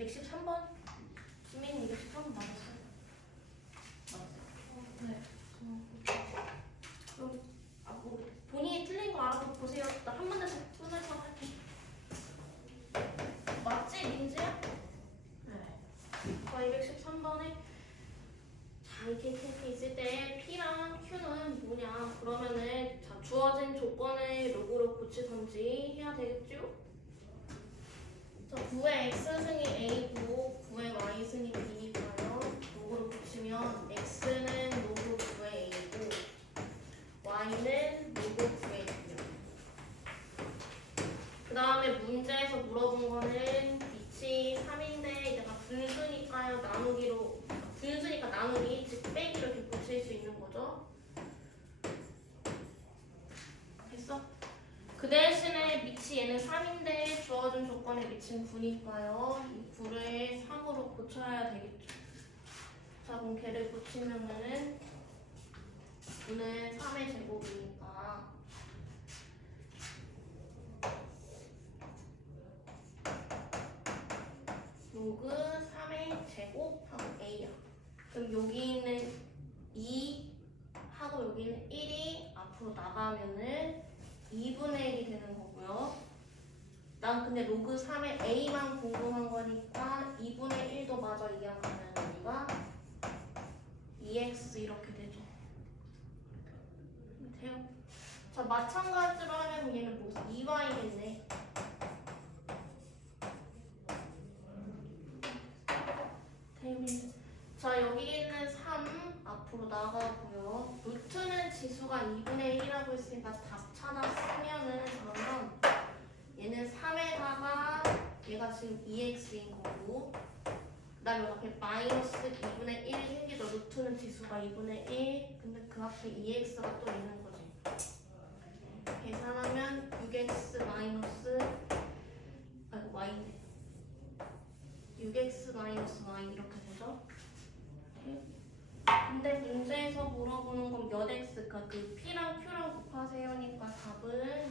213번 수민이 213번 맞았어요 어, 네. 그럼 아, 뭐 본인이 틀린 거 알아서 보세요 나 한 번에 끊어서 할게 맞지 민지야? 네. 자 213번에 자 이렇게 이렇게 있을 때 P랑 Q는 뭐냐 그러면은 자 주어진 조건을 로그로 고치던지 해야 되겠죠? 자 9의 X승이 A고 9의 Y승이 B니까요 로그로 고치면 X는 로그 9의 A고 Y는 로그 9의 B요 그 다음에 문제에서 물어본 거는 빛이 3인데 내가 분수니까요. 나누기로 분수니까 나누기 즉 빼기로 이렇게 고칠 수 있는 거죠. 됐어? 그 대신에 밑이 얘는 3인데 주어진 조건에 미친 9니까요. 이 9를 3으로 고쳐야 되겠죠. 자 그럼 걔를 고치면은 9는 3의 제곱이니까 로그 3의 제곱하고 A야. 그럼 여기 있는 2 하고 여기 있는 1이 앞으로 나가면은 2분의 1이 되는 거고요. 난 근데 로그 3의 A만 궁금한 거니까 2분의 1도 마저 이해하면 우리가 2x 이렇게 되죠. 돼요. 자, 마찬가지로 하면 얘는 뭐 2y겠네. 태민. 자 여기 있는 3 앞으로 나가고요. 루트는 지수가 2분의 1이라고 했으니까 답 찾아 쓰면은 그러면 얘는 3에다가 얘가 지금 2x인 거고 그 다음에 여기 앞에 마이너스 2분의 1이 생기죠. 루트는 지수가 2분의 1 근데 그 앞에 2x가 또 있는 거지. 계산하면 6x 마이너스 아이고 y네 6x 마이너스 y 이렇게 되죠? 네. 근데 문제에서 물어보는 건 몇 x가 그 p랑 q랑 곱하세요니까 답은